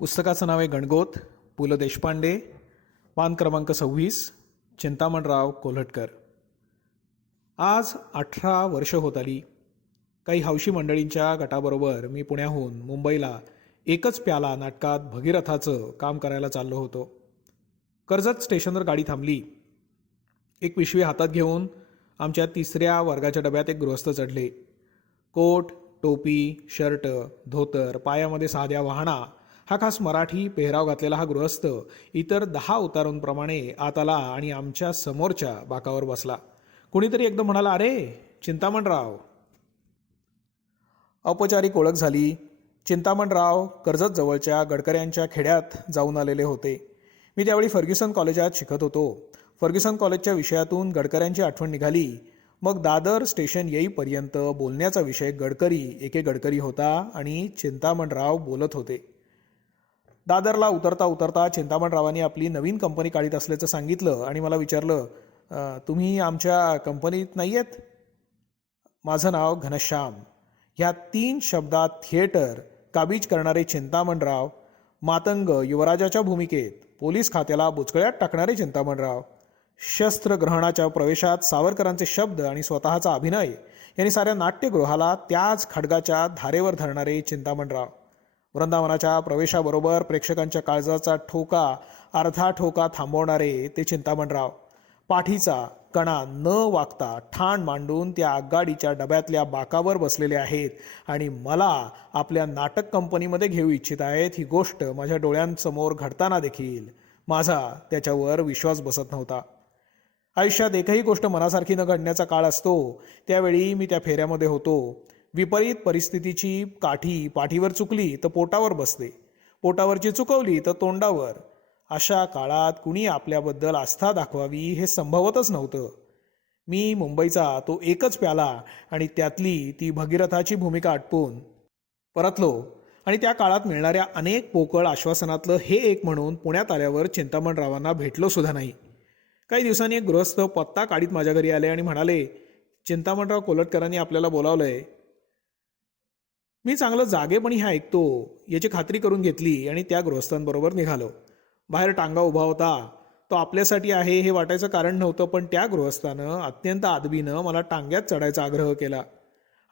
पुस्तकाचं नाव आहे गणगोत, पु ल देशपांडे, पान क्रमांक 26, चिंतामणराव कोल्हटकर. आज 18 वर्ष होत आली. काही हौशी मंडळींच्या गटाबरोबर मी पुण्याहून मुंबईला एकच प्याला नाटकात भगीरथाचं काम करायला चाललो होतो. कर्जत स्टेशनवर गाडी थांबली. एक पिशवी हातात घेऊन आमच्या 3ऱ्या वर्गाच्या डब्यात एक गृहस्थ चढले. कोट, टोपी, शर्ट, धोतर, पायामध्ये साध्या वहाणा, हा खास मराठी पेहराव घातलेला हा गृहस्थ इतर 10 उतारूंप्रमाणे आत आला आणि आमच्या समोरच्या बाकावर बसला. कुणीतरी एकदम म्हणाला, "अरे, चिंतामणराव." औपचारिक ओळख झाली. चिंतामणराव कर्जत जवळच्या गडकऱ्यांच्या खेड्यात जाऊन आलेले होते. मी त्यावेळी फर्ग्युसन कॉलेजात शिकत होतो. फर्ग्युसन कॉलेजच्या विषयातून गडकऱ्यांची आठवण निघाली. मग दादर स्टेशन येईपर्यंत बोलण्याचा विषय एके गडकरी होता आणि चिंतामणराव बोलत होते. दादरला उतरता उतरता चिंतामणरावांनी आपली नवीन कंपनी काढीत असल्याचं सांगितलं आणि मला विचारलं, "तुम्ही आमच्या कंपनीत नाही आहेत?" माझं नाव घनश्याम. ह्या 3 शब्दात थिएटर काबीज करणारे चिंतामणराव, मातंग युवराजाच्या भूमिकेत पोलीस खात्याला बुचकळ्यात टाकणारे चिंतामणराव, शस्त्रग्रहणाच्या प्रवेशात सावरकरांचे शब्द आणि स्वतःचा अभिनय यांनी साऱ्या नाट्यगृहाला त्याच खड्गाच्या धारेवर धरणारे चिंतामणराव, वृंदावनाच्या प्रवेशाबरोबर प्रेक्षकांच्या काळजाचा अर्धा ठोका थांबवणारे ते चिंतामणराव, पाठीचा कणा न वागता ठाण मांडून त्या आगगाडीच्या डब्यातल्या बाकावर बसलेले आहेत आणि मला आपल्या नाटक कंपनीमध्ये घेऊ इच्छित आहेत ही गोष्ट माझ्या डोळ्यांसमोर घडताना देखील माझा त्याच्यावर विश्वास बसत नव्हता. आयुष्यात एकही गोष्ट मनासारखी न घडण्याचा काळ असतो. त्यावेळी मी त्या फेऱ्यामध्ये होतो. विपरीत परिस्थितीची काठी पाठीवर चुकली तर पोटावर बसते, पोटावरची चुकवली तर तोंडावर. अशा काळात कुणी आपल्याबद्दल आस्था दाखवावी हे संभवतच नव्हतं. मी मुंबईचा तो एकच प्याला आणि त्यातली ती भगीरथाची भूमिका आटपून परतलो आणि त्या काळात मिळणाऱ्या अनेक पोकळ आश्वासनातलं हे एक म्हणून पुण्यात आल्यावर चिंतामणरावांना भेटलो सुद्धा नाही. काही दिवसांनी एक गृहस्थ पत्ता काढीत माझ्या घरी आले आणि म्हणाले, "चिंतामणराव कोल्हटकरांनी आपल्याला बोलावलंय." मी चांगलं जागेपणी हे ऐकतो याची खात्री करून घेतली आणि त्या गृहस्थांबरोबर निघालो. बाहेर टांगा उभा होता. तो आपल्यासाठी आहे हे वाटायचं कारण नव्हतं, पण त्या गृहस्थानं अत्यंत आदबीनं मला टांग्यात चढायचा आग्रह केला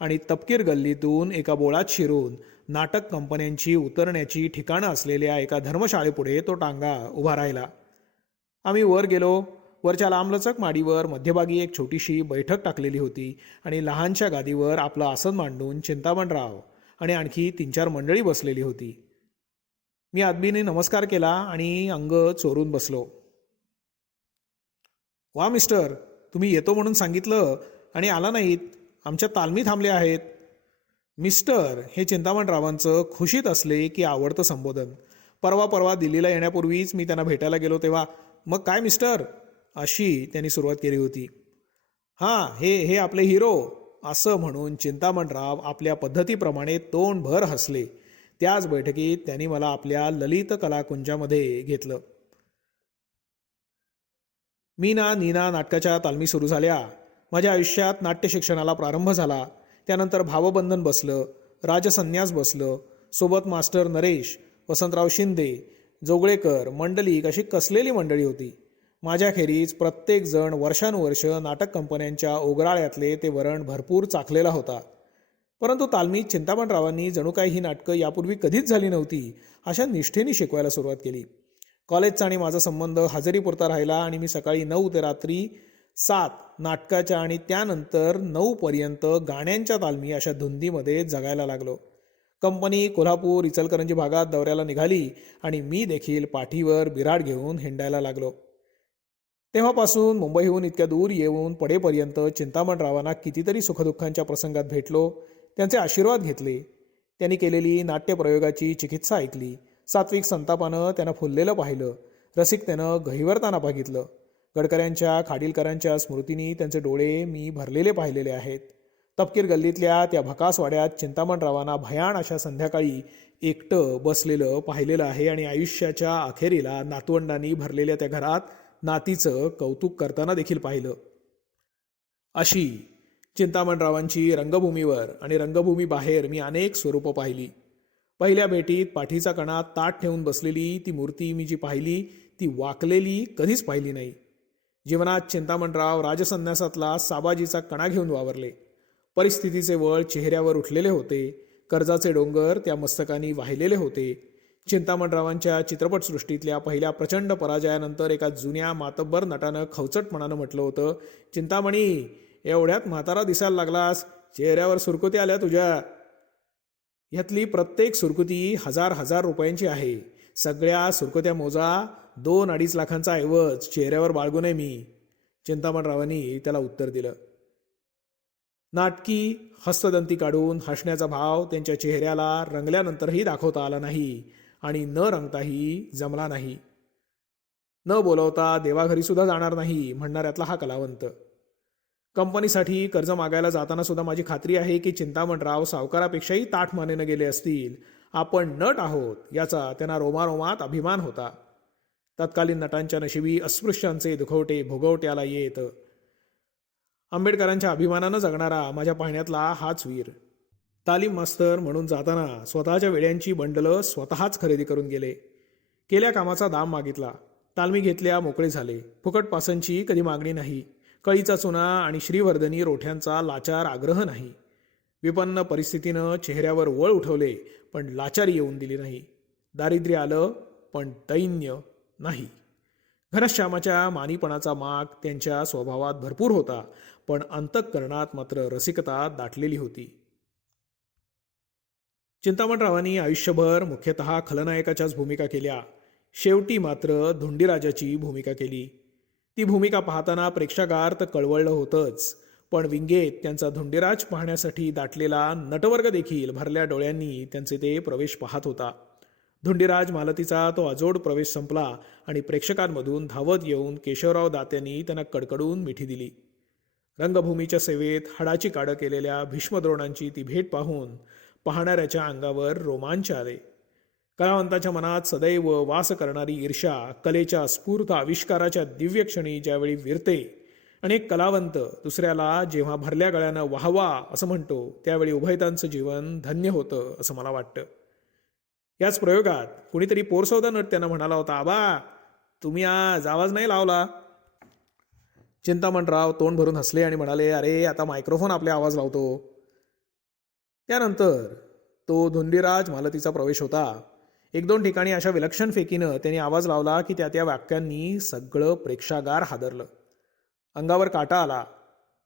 आणि तपकीर गल्लीतून एका बोळात शिरून नाटक कंपन्यांची उतरण्याची ठिकाणं असलेल्या एका धर्मशाळेपुढे तो टांगा उभा राहिला. आम्ही वर गेलो. वरच्या लांबलचक माडीवर मध्यभागी एक छोटीशी बैठक टाकलेली होती आणि लहानशा गादीवर आपलं आसन मांडून चिंतामणराव आणि आणखी 3-4 मंडळी बसलेली होती. मी आदबीने नमस्कार केला आणि अंग चोरून बसलो. "वा मिस्टर, तुम्ही येतो म्हणून सांगितलं आणि आला नाहीत. आमच्या तालमी थांबल्या आहेत." मिस्टर हे चिंतामणरावांचं खुशीत असले की आवडतं संबोधन. परवा दिल्लीला येण्यापूर्वीच मी त्यांना भेटायला गेलो तेव्हा, "मग काय मिस्टर?" अशी त्यांनी सुरुवात केली होती. "हां, हे आपले हिरो." असं म्हणून चिंतामणराव आपल्या पद्धतीप्रमाणे तोंडभर हसले. त्याच बैठकीत त्यांनी मला आपल्या ललित कलाकुंजामध्ये घेतलं. मीना नीना नाटकाच्या तालमी सुरू झाल्या. माझ्या आयुष्यात नाट्य शिक्षणाला प्रारंभ झाला. त्यानंतर भावबंधन बसलं, राजसन्यास बसलं. सोबत मास्टर नरेश, वसंतराव शिंदे, जोगळेकर, मंडलिक अशी कसलेली मंडळी होती. माझ्याखेरीज प्रत्येकजण वर्षानुवर्ष नाटक कंपन्यांच्या ओगराळ्यातले ते वरण भरपूर चाखलेला होता. परंतु तालमीत चिंतामणरावांनी जणू काही ही नाटकं यापूर्वी कधीच झाली नव्हती अशा निष्ठेने शिकवायला सुरुवात केली. कॉलेजचा आणि माझा संबंध हजेरीपुरता राहिला आणि मी सकाळी 9 ते रात्री 7 नाटकाच्या आणि त्यानंतर 9 पर्यंत गाण्यांच्या तालमी अशा धुंदीमध्ये जगायला लागलो. कंपनी कोल्हापूर इचलकरंजी भागात दौऱ्याला निघाली आणि मी देखील पाठीवर बिराड घेऊन हिंडायला लागलो. तेव्हापासून मुंबईहून इतक्या दूर येऊन पडेपर्यंत चिंतामणरावांना कितीतरी सुखदुःखांच्या प्रसंगात भेटलो. त्यांचे आशीर्वाद घेतले. त्यांनी केलेली नाट्यप्रयोगाची चिकित्सा ऐकली. सात्विक संतापानं त्यांना फुललेलं पाहिलं. रसिकतेनं गहिवरताना बघितलं. गडकऱ्यांच्या, खाडीलकरांच्या स्मृतींनी त्यांचे डोळे मी भरलेले पाहिलेले आहेत. तपकीर गल्लीतल्या त्या भकास वाड्यात चिंतामणरावांना भयाण अशा संध्याकाळी एकटं बसलेलं पाहिलेलं आहे आणि आयुष्याच्या अखेरीला नातवंडांनी भरलेल्या त्या घरात नातीचं कौतुक करताना देखील पाहिलं. अशी चिंतामणरावांची रंगभूमीवर आणि रंगभूमी बाहेर मी अनेक स्वरूपं पाहिली. पहिल्या भेटीत पाठीचा कणा ताट ठेवून बसलेली ती मूर्ती मी जी पाहिली ती वाकलेली कधीच पाहिली नाही. जीवनात चिंतामणराव राजसन्यासातला साबाजीचा कणा घेऊन वावरले. परिस्थितीचे वळ चेहऱ्यावर उठलेले होते. कर्जाचे डोंगर त्या मस्तकानी वाहिलेले होते. चिंतामणरावांच्या चित्रपटसृष्टीतल्या पहिल्या प्रचंड पराजयानंतर एका जुन्या मातब्बर नटानं खवचटपणानं म्हटलं होतं, चिंतामणी, एवढ्यात म्हातारा दिसायला लागलास, चेहऱ्यावर सुरकुती आल्या तुझ्या. ह्यातली प्रत्येक सुरकुती हजार हजार रुपयांची आहे. सगळ्या सुरकुत्या मोजा, 2-2.5 लाखांचा ऐवज चेहऱ्यावर बाळगू नये मी. चिंतामणरावांनी त्याला उत्तर दिलं. नाटकी हस्तदंती काढून हसण्याचा भाव त्यांच्या चेहऱ्याला रंगल्यानंतरही दाखवता आला नाही आणि न रंगताही जमला नाही. न बोलवता देवाघरी सुद्धा जाणार नाही म्हणणाऱ्यातला हा कलावंत. कंपनीसाठी कर्ज मागायला जाताना सुद्धा माझी खात्री आहे की चिंतामणराव सावकारापेक्षाही ताठ मानेनं गेले असतील. आपण नट आहोत याचा त्यांना रोमारोमात अभिमान होता. तत्कालीन नटांच्या नशिबी अस्पृश्यांचे दुखवटे भोगवट्याला येत. आंबेडकरांच्या अभिमानानं जगणारा माझ्या पाहण्यातला हाच वीर. तालीम मास्तर म्हणून जाताना स्वतःच्या वेड्यांची बंडलं स्वतःच खरेदी करून गेले. केल्या कामाचा दाम मागितला. तालमी घेतल्या, मोकळे झाले. फुकट पासनची कधी मागणी नाही. कळीचा चुना आणि श्रीवर्धनी रोठ्यांचा लाचार आग्रह नाही. विपन्न परिस्थितीनं चेहऱ्यावर वळ उठवले पण लाचारी येऊन दिली नाही. दारिद्र्य आलं पण दैन्य नाही. घनश्यामाच्या मानीपणाचा माग त्यांच्या स्वभावात भरपूर होता, पण अंतःकरणात मात्र रसिकता दाटलेली होती. चिंतामणरावांनी आयुष्यभर मुख्यतः खलनायकाच्याच भूमिका केल्या. शेवटी मात्र धुंडीराजाची भूमिका केली. ती भूमिका पाहताना प्रेक्षागार तर कळवळलं होतंच, पण विंगेत त्यांचा धुंडीराज पाहण्यासाठी दाटलेला नटवर्ग देखील भरल्या डोळ्यांनी त्यांचे ते प्रवेश पाहत होता. धुंडीराज मालतीचा तो अजोड प्रवेश संपला आणि प्रेक्षकांमधून धावत येऊन केशवराव दात्यांनी त्यांना कडकडून मिठी दिली. रंगभूमीच्या सेवेत हाडाची काडं केलेल्या भीष्मद्रोणांची ती भेट पाहून पाहणाऱ्याच्या अंगावर रोमांच आले. कलावंताच्या मनात सदैव वास करणारी ईर्ष्या कलेच्या स्फूर्त आविष्काराच्या दिव्य क्षणी ज्यावेळी विरते आणि एक कलावंत दुसऱ्याला जेव्हा भरल्या गळ्यानं वाहवा असं म्हणतो त्यावेळी उभयतांचं जीवन धन्य होतं असं मला वाटतं. याच प्रयोगात कुणीतरी पोरसौदा नट त्यांना म्हणाला होता, आबा तुम्ही आज आवाज नाही लावला. चिंतामणराव तोंड भरून हसले आणि म्हणाले, अरे आता मायक्रोफोन आपले आवाज लावतो. त्यानंतर तो धुंडीराज मालतीचा प्रवेश होता. 1-2 ठिकाणी अशा विलक्षण फेकीनं त्यांनी आवाज लावला की त्या वाक्यांनी सगळं प्रेक्षागार हादरलं. अंगावर काटा आला.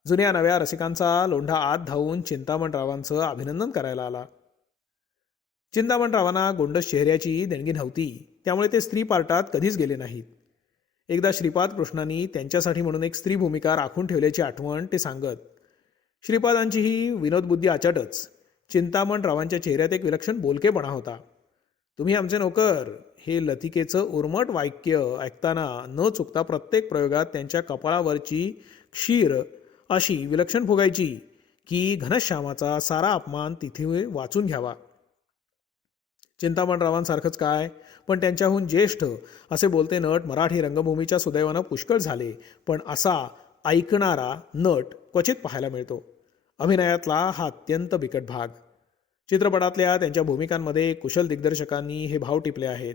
जुन्या नव्या रसिकांचा लोंढा आत धावून चिंतामणरावांचं अभिनंदन करायला आला. चिंतामणरावांना गोंडस चेहऱ्याची देणगी नव्हती, त्यामुळे ते स्त्री पार्टात कधीच गेले नाहीत. एकदा श्रीपाद कृष्णांनी त्यांच्यासाठी म्हणून एक स्त्री भूमिका राखून ठेवल्याची आठवण ते सांगत. श्रीपादांची ही विनोदबुद्धी आचाटच. चिंतामणरावांच्या चेहऱ्यात एक विलक्षण बोलकेपणा होता. तुम्ही आमचे नोकर हे लतिकेचं उर्मट वाक्य ऐकताना न चुकता प्रत्येक प्रयोगात त्यांच्या कपाळावरची क्षीर अशी विलक्षण फुगायची की घनश्यामाचा सारा अपमान तिथे वाचून घ्यावा. चिंतामणरावांसारखंच काय, पण त्यांच्याहून ज्येष्ठ असे बोलते नट मराठी रंगभूमीच्या सुदैवानं पुष्कळ झाले, पण असा ऐकणारा नट क्वचित पाहायला मिळतो. अभिनयातला हा अत्यंत बिकट भाग. चित्रपटातल्या त्यांच्या भूमिकांमध्ये कुशल दिग्दर्शकांनी हे भाव टिपले आहेत.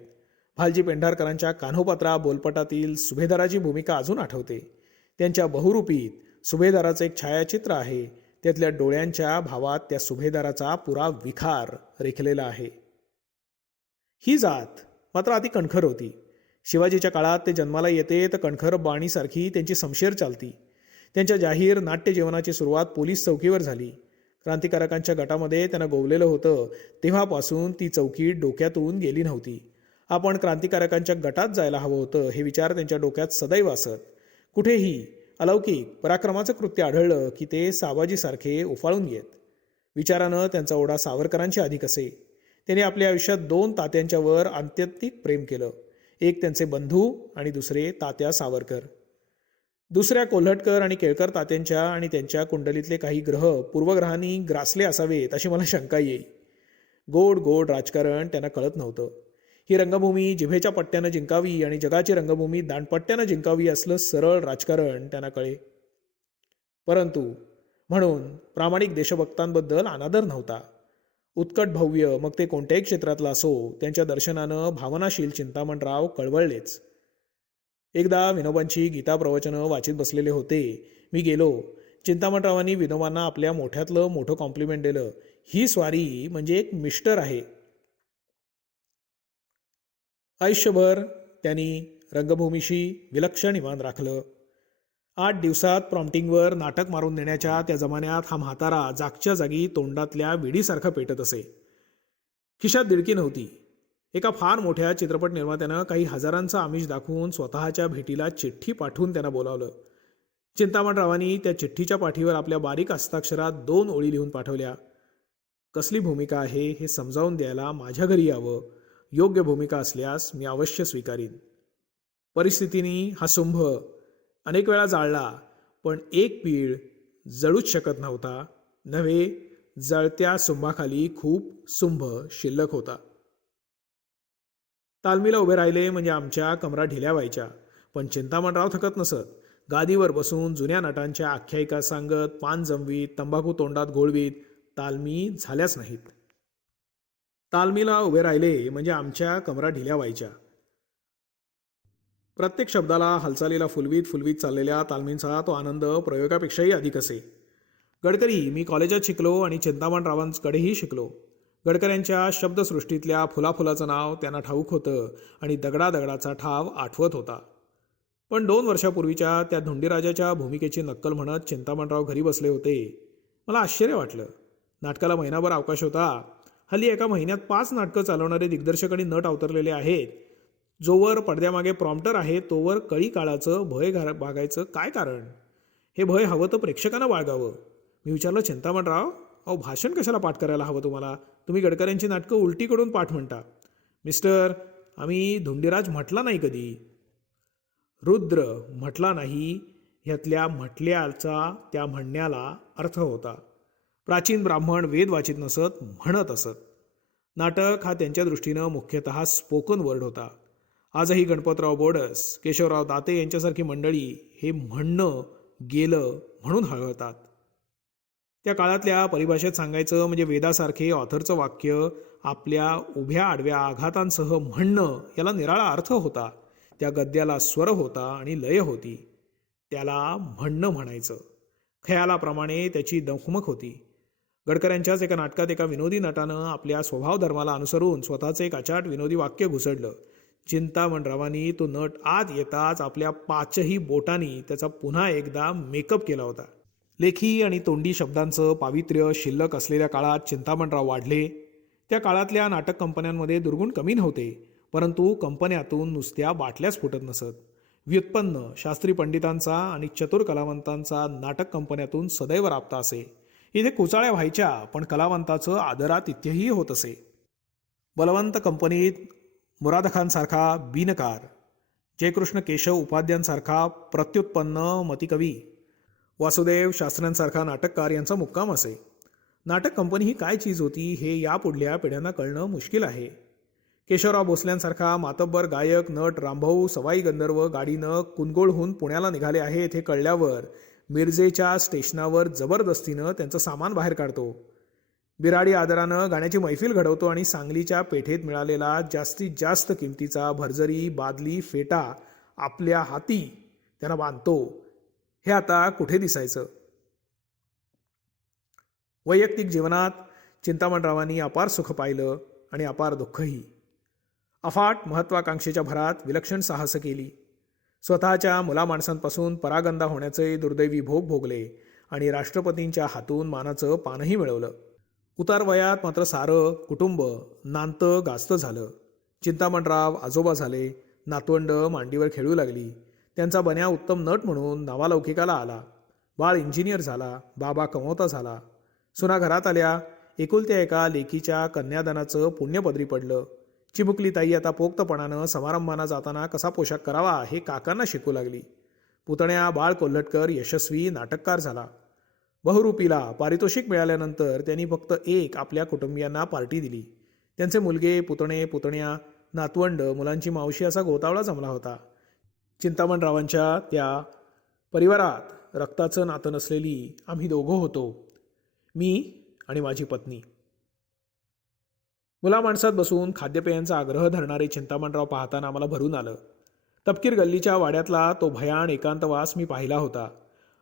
भालजी पेंढारकरांच्या कान्होपात्रा बोलपटातील सुभेदाराची भूमिका अजून आठवते. त्यांच्या बहुरूपीत सुभेदाराचं एक छायाचित्र आहे. त्यातल्या डोळ्यांच्या भावात त्या सुभेदाराचा पुरा विखार रेखलेला आहे. ही जात मात्र अति कणखर होती. शिवाजीच्या काळात ते जन्माला येते तर कणखर बाणीसारखी त्यांची समशेर चालती. त्यांच्या जाहीर नाट्य जीवनाची सुरुवात पोलीस चौकीवर झाली. क्रांतिकारकांच्या गटामध्ये त्यांना गोवलेलं होतं तेव्हापासून ती चौकी डोक्यातून गेली नव्हती. आपण क्रांतिकारकांच्या गटात जायला हवं होतं हे विचार त्यांच्या डोक्यात सदैव असत. कुठेही अलौकिक पराक्रमाचं कृत्य आढळलं की ते साबाजीसारखे उफाळून येत. विचारानं त्यांचा ओढा सावरकरांच्या अधिक असे. त्यांनी आपल्या आयुष्यात 2 तात्यांच्या वर आत्यंतिक प्रेम केलं. एक त्यांचे बंधू आणि दुसरे तात्या सावरकर. दुसऱ्या कोल्हटकर आणि केळकर तात्यांच्या आणि त्यांच्या कुंडलीतले काही ग्रह पूर्वग्रहांनी ग्रासले असावेत अशी मला शंका येई. गोड गोड राजकारण त्यांना कळत नव्हतं. ही रंगभूमी जिभेच्या पट्ट्यानं जिंकावी आणि जगाची रंगभूमी दांडपट्ट्यानं जिंकावी असलं सरळ राजकारण त्यांना कळे. परंतु म्हणून प्रामाणिक देशभक्तांबद्दल अनादर नव्हता. उत्कट भव्य मग ते कोणत्याही क्षेत्रातलं असो, त्यांच्या दर्शनानं भावनाशील चिंतामणराव कळवळलेच. एकदा विनोबांची गीता प्रवचनं वाचित बसलेले होते. मी गेलो. चिंतामणरावांनी विनोबांना आपल्या मोठ्यातलं मोठं कॉम्प्लिमेंट दिलं. ही स्वारी म्हणजे एक मिस्टर आहे. आयुष्यभर त्यांनी रंगभूमीशी विलक्षण इमान राखलं. 8 दिवसात प्रॉम्प्टिंगवर नाटक मारून देण्याच्या त्या जमान्यात हा म्हातारा जागच्या जागी तोंडातल्या विडीसारखं पेटत असे. खिशात दिडकी नव्हती. एका फार मोठ्या चित्रपट निर्मात्यानं काही हजारांचं आमिष दाखवून स्वतःच्या भेटीला चिठ्ठी पाठवून त्यांना बोलावलं. चिंतामणरावांनी त्या चिठ्ठीच्या पाठीवर आपल्या बारीक हस्ताक्षरात 2 ओळी लिहून पाठवल्या. कसली भूमिका आहे हे समजावून द्यायला माझ्या घरी यावं. योग्य भूमिका असल्यास मी अवश्य स्वीकारीन. परिस्थितीने हा सुंभ अनेक वेळा जाळला, पण एक पीळ जळूच शकत नव्हता. नव्हे, जळत्या सुंभाखाली खूप सुंभ शिल्लक होता. तालमीला उभे राहिले म्हणजे आमच्या कमरा ढिल्या व्हायच्या, पण चिंतामणराव थकत नसत. गादीवर बसून जुन्या नटांच्या आख्यायिका सांगत, पान जमवीत, तंबाखू तोंडात घोळवीत तालमी झाल्याच नाहीत. तालमीला उभे राहिले म्हणजे आमच्या कमरा ढिल्या व्हायच्या. प्रत्येक शब्दाला, हालचालीला फुलवीत फुलवीत चाललेल्या तालमींचा तो आनंद प्रयोगापेक्षाही अधिक असे. गडकरी मी कॉलेजात शिकलो आणि चिंतामणरावांकडेही शिकलो. गडकऱ्यांच्या शब्दसृष्टीतल्या फुलाफुलाचं नाव त्यांना ठाऊक होतं आणि दगडादगडाचा ठाव आठवत होता. पण 2 वर्षापूर्वीच्या त्या धुंडीराजाच्या भूमिकेची नक्कल म्हणत चिंतामणराव घरी बसले होते. मला आश्चर्य वाटलं. नाटकाला महिनाभर अवकाश होता. हल्ली एका महिन्यात 5 नाटकं चालवणारे दिग्दर्शक आणि नट अवतरलेले आहेत. जोवर पडद्यामागे प्रॉम्प्टर आहे तोवर कळी काळाचं भय बागायचं काय कारण? हे भय हवं तर प्रेक्षकांना बाळगावं. मी विचारलं, चिंतामणराव, अहो भाषण कशाला पाठ करायला हवं तुम्हाला? तुम्ही गडकऱ्यांची नाटकं उलटीकडून पाठ म्हणता. मिस्टर, आम्ही धुंडीराज म्हटला नाही कधी. रुद्र म्हटला नाही ह्यातल्या म्हटल्याचा त्या म्हणण्याला अर्थ होता. प्राचीन ब्राह्मण वेद वाचित नसत, म्हणत असत. नाटक हा त्यांच्या दृष्टीनं मुख्यतः स्पोकन वर्ड होता. आजही गणपतराव बोडस, केशवराव दाते यांच्यासारखी मंडळी हे म्हणणं गेलं म्हणून हळहळतात. त्या काळातल्या परिभाषेत सांगायचं म्हणजे वेदासारखे ऑथरचं वाक्य आपल्या उभ्या आडव्या आघातांसह म्हणणं याला निराळा अर्थ होता. त्या गद्याला स्वर होता आणि लय होती. त्याला म्हणणं म्हणायचं. खयालाप्रमाणे त्याची दखमक होती. गडकऱ्यांच्याच एका नाटकात एका विनोदी नटानं आपल्या स्वभावधर्माला अनुसरून स्वतःचं एक अचाट विनोदी वाक्य घुसडलं. चिंतामणरावांनी तो नट आत येताच आपल्या 5ही बोटांनी त्याचा पुन्हा एकदा मेकअप केला होता. लेखी आणि तोंडी शब्दांचं पावित्र्य शिल्लक असलेल्या काळात चिंतामणराव वाढले. त्या काळातल्या नाटक कंपन्यांमध्ये दुर्गुण कमी नव्हते, परंतु कंपन्यातून नुसत्या बाटल्याच फुटत नसत. व्युत्पन्न शास्त्री पंडितांचा आणि चतुर कलावंतांचा नाटक कंपन्यातून सदैव राबता असे. इथे कुचाळ्या व्हायच्या, पण कलावंताचं आदरातिथ्यही होत असे. बलवंत कंपनीत मुरादखानसारखा बिनकार, जयकृष्ण केशव उपाध्यांसारखा प्रत्युत्पन्न मतिकवी, वासुदेव शास्त्र्यांसारखा नाटककार यांचा मुक्काम असे. नाटक कंपनी ही काय चीज होती हे यापुढल्या पिढ्यांना कळणं मुश्किल आहे. केशवराव भोसल्यांसारखा मातब्बर गायक नट रामभाऊ सवाई गंधर्व गाडीनं कुनगोळहून पुण्याला निघाले आहेत हे कळल्यावर मिरजेच्या स्टेशनावर जबरदस्तीनं त्यांचं सामान बाहेर काढतो. बिराडी आदरानं गाण्याची मैफिल घडवतो आणि सांगलीच्या पेठेत मिळालेला जास्तीत जास्त किमतीचा भरजरी बादली फेटा आपल्या हाती त्यांना बांधतो. हे आता कुठे दिसायचं? वैयक्तिक जीवनात चिंतामणरावांनी अपार सुख पाहिलं आणि अपार दुःखही. अफाट महत्वाकांक्षेच्या भरात विलक्षण साहस केली. स्वतःच्या मुलामाणसांपासून परागंदा होण्याचे दुर्दैवी भोग भोगले आणि राष्ट्रपतींच्या हातून मानाचं पानही मिळवलं. उतार वयात मात्र सारं कुटुंब नांतं गास्त झालं. चिंतामणराव आजोबा झाले. नातवंड मांडीवर खेळू लागली. त्यांचा बन्या उत्तम नट म्हणून नावालौकिकाला आला. बाळ इंजिनियर झाला. बाबा कमवता झाला. सुना घरात आल्या. एकुलत्या एका लेकीच्या कन्यादानाचं पुण्यपदरी पडलं. चिमुकली ताई आता पोक्तपणानं समारंभांना जाताना कसा पोशाख करावा हे काकांना शिकू लागली. पुतण्या बाळ कोल्हटकर यशस्वी नाटककार झाला. बहुरूपीला पारितोषिक मिळाल्यानंतर त्यांनी फक्त एक आपल्या कुटुंबियांना पार्टी दिली. त्यांचे मुलगे, पुतणे, पुतण्या, नातवंड, मुलांची मावशी असा गोतावळा जमला होता. चिंतामणरावांच्या त्या परिवारात रक्ताचं नातं नसलेली आम्ही दोघं होतो, मी आणि माझी पत्नी. मुलामाणसात बसून खाद्यपेयांचा आग्रह धरणारे चिंतामणराव पाहताना मला भरून आलं. तपकीर गल्लीच्या वाड्यातला तो भयान एकांतवास मी पाहिला होता.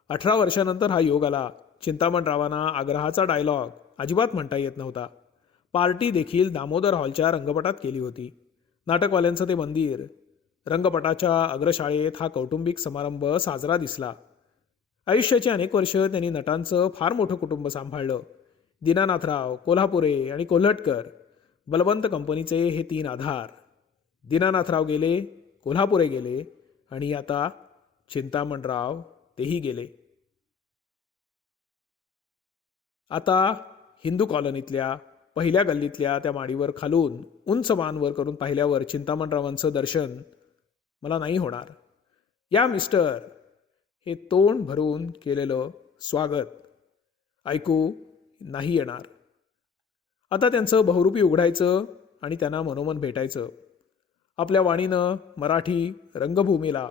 18 वर्षानंतर हा योग आला. चिंतामणरावांना आग्रहाचा डायलॉग अजिबात म्हणता येत नव्हता. पार्टी देखील दामोदर हॉलच्या रंगपटात केली होती. नाटकवाल्यांचं ते मंदिर, रंगपटाच्या अग्रशाळेत हा कौटुंबिक समारंभ साजरा दिसला. आयुष्याची अनेक वर्ष त्यांनी नटांचं फार मोठं कुटुंब सांभाळलं. दीनानाथराव, कोल्हापुरे आणि कोल्हटकर बलवंत कंपनीचे हे 3 आधार. दीनानाथराव गेले, कोल्हापुरे गेले आणि आता चिंतामणराव तेही गेले. आता हिंदू कॉलनीतल्या पहिल्या गल्लीतल्या त्या माडीवर खालून उंच मान वर करून पाहिल्यावर चिंतामणरावांचं दर्शन मला नाही होणार. या मिस्टर, हे तोंड भरून केलेलं स्वागत ऐकू नाही येणार. आता त्यांचं बहुरूपी उघडायचं आणि त्यांना मनोमन भेटायचं. आपल्या वाणीनं मराठी रंगभूमीला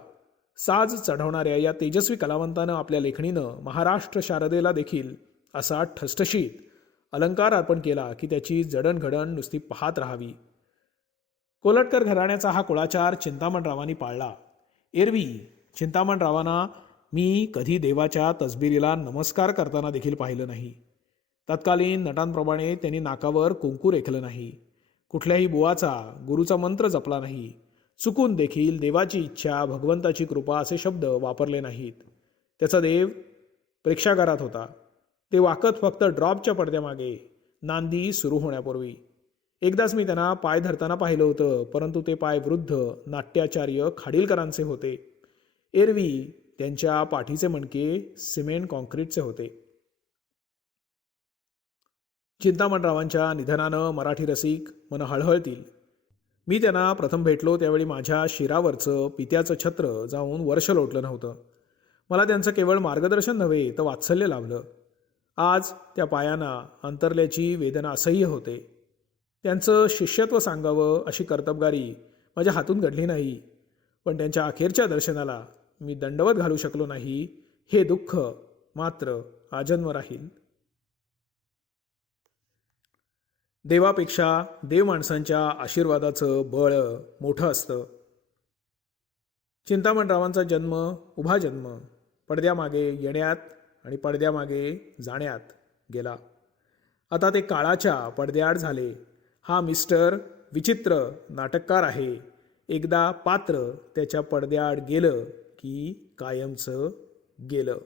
साज चढवणाऱ्या या तेजस्वी कलावंतानं आपल्या लेखणीनं महाराष्ट्र शारदेला देखील असा ठसठशीत अलंकार अर्पण केला की त्याची जडणघडण नुसती पाहत राहावी. कोल्हटकर घराण्याचा हा कुळाचार चिंतामणरावांनी पाळला. एरवी चिंतामणरावांना मी कधी देवाच्या तसबिरीला नमस्कार करताना देखील पाहिलं नाही. तत्कालीन नटांप्रमाणे त्यांनी नाकावर कुंकू रेखलं नाही. कुठल्याही बुवाचा, गुरुचा मंत्र जपला नाही. चुकून देखील देवाची इच्छा, भगवंताची कृपा असे शब्द वापरले नाहीत. त्याचा देव प्रेक्षागारात होता. ते वाकत फक्त ड्रॉपच्या पडद्यामागे, नांदी सुरू होण्यापूर्वी. एकदाच मी त्यांना पाय धरताना पाहिलं होतं, परंतु ते पाय वृद्ध नाट्याचार्य खाडीलकरांचे होते. एरवी त्यांच्या पाठीचे मणके सिमेंट कॉन्क्रीटचे होते. चिंतामणरावांच्या निधनानं मराठी रसिक मन हळहळतील. मी त्यांना प्रथम भेटलो त्यावेळी माझ्या शिरावरचं पित्याचं छत्र जाऊन वर्ष लोटलं नव्हतं. मला त्यांचं केवळ मार्गदर्शन नव्हे तर वात्सल्य लाभलं. आज त्या पायांना अंतरल्याची वेदना असह्य होते. त्यांचं शिष्यत्व सांगावं अशी कर्तबगारी माझ्या हातून घडली नाही. पण त्यांच्या अखेरच्या दर्शनाला मी दंडवत घालू शकलो नाही, हे दुःख मात्र आजन्म राहील. देवापेक्षा देव माणसांच्या आशीर्वादाचं बळ मोठं असतं. चिंतामणरावांचा जन्म उभा जन्म पडद्यामागे येण्यात आणि पडद्यामागे जाण्यात गेला. आता ते काळाच्या पडद्याआड झाले. हा मिस्टर विचित्र नाटककार आहे. एकदा पात्र त्याच्या पडद्याआड गेलं की कायमचं गेलं.